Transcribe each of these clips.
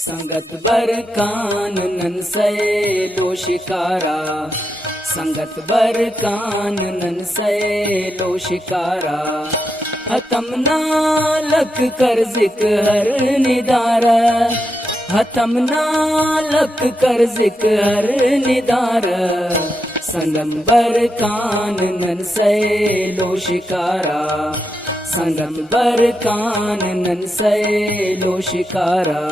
संगत बर कानन सैलो शिकारा, संगत बर कानन सैलो शिकारा। हतम नालक कर जिक्र निदारा, हतम नालक कर जिक्र निदारा। संगम बर कानन सैलो शिकारा, संगम बर कानन सैलो शिकारा।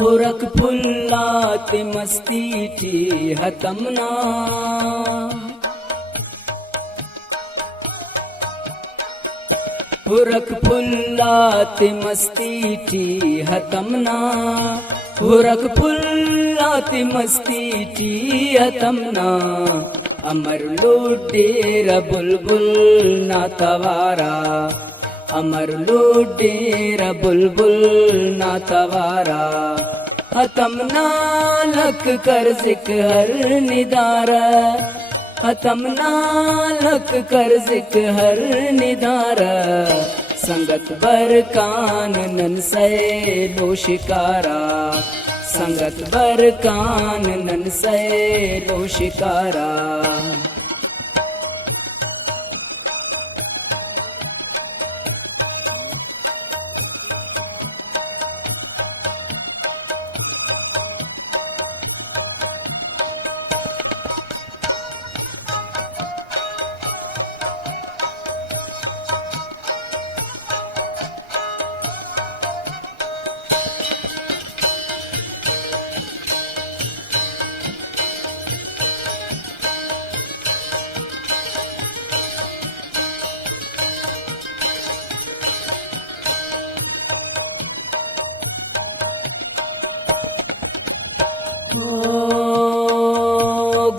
हुरक फुल्लात मस्ती थी हतमना, हुरक फुल्लात मस्ती थी हतमना, हुरक फुल्लात मस्ती थी हतमना। अमर लुडेर बुलबुल नातवारा, अमर लुडेर बुलबुल नातवारा। हतम नालक कर जिक्र निदारा, हतम नालक कर जिक्र निदारा। संगत बर कानन सैलो शिकारा, संगत बर कानन सैलो शिकारा।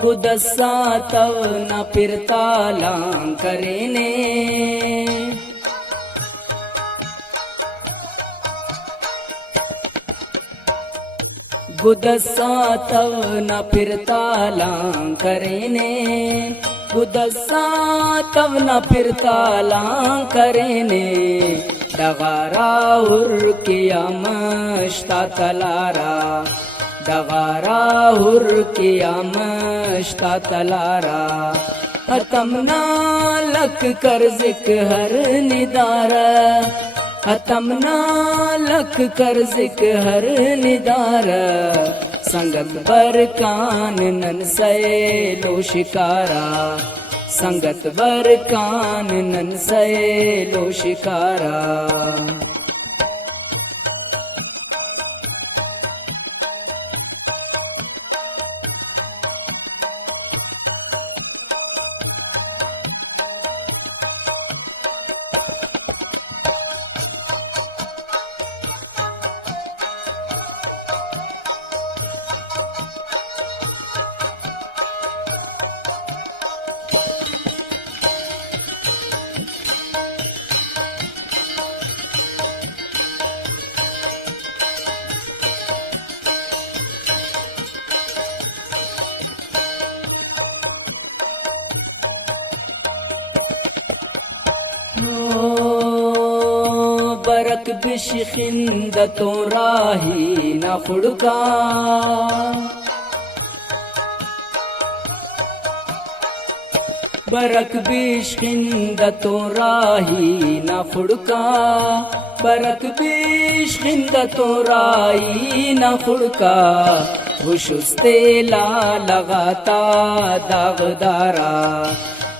गुदस्सा तव न फिरता लांकरेने, गुदस्सा तव न फिरता लांकरेने, गुदस्सा तव न फिरता लांकरेने। दगारा हुर किया मश्ता तलारा, दगारा हुर किया मश्ता तलारा। हतम नालक कर जिक्र निदारा, हतम नालक कर जिक्र निदारा। संगत बर कानन सैलो शिकारा, संगत बर कानन सैलो शिकारा। बरक बिशखिंद तो राही न खुड़का, बरक बिशखिंद तो राही न खुड़का, बरक बिशखिंद तो राही न खुड़का। हुशुस्ते ला लगाता दागदारा,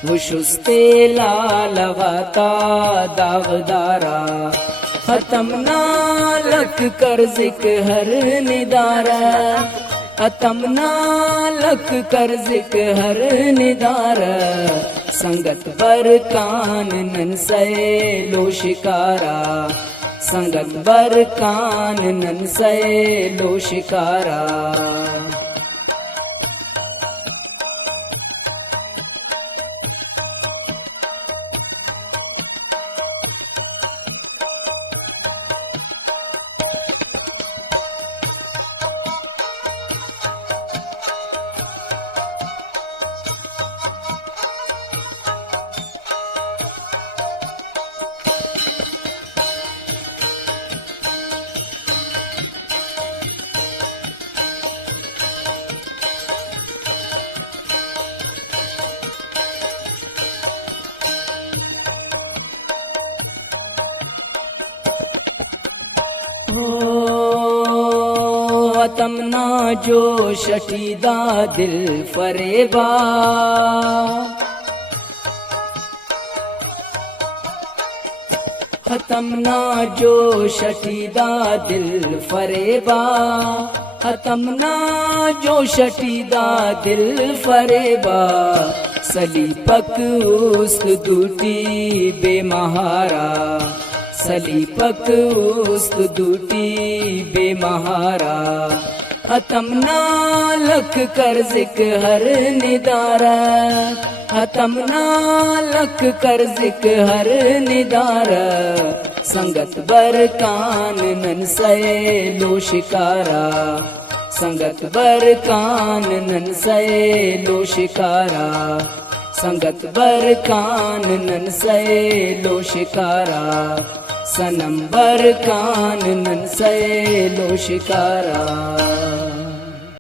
हुशुस्ते ला लगाता दागदारा। खत्म नालक कर जिक्र निदारा, अतमना लख कर्जिक हर निदार संगत बर कानन से लो शिकारा संगत बर कानन से लो शिकारा तमना जो शटीदा दिल फरेबा तमना जो शटीदा दिल फरेबा तमना जो शटीदा दिल फरेबा सलीपक उस्त दूटी बेमहारा सलीपक उस्त दूटी बेमहारा तमना लख कर्जिक हर निदारा तमना लख कर्जिक हर निदारा संगत बर कानन से लो शिकारा संगत बर कानन से लो शिकारा संगत बर कानन से लो शिकारा सनम बर कानन से लो शिकारा।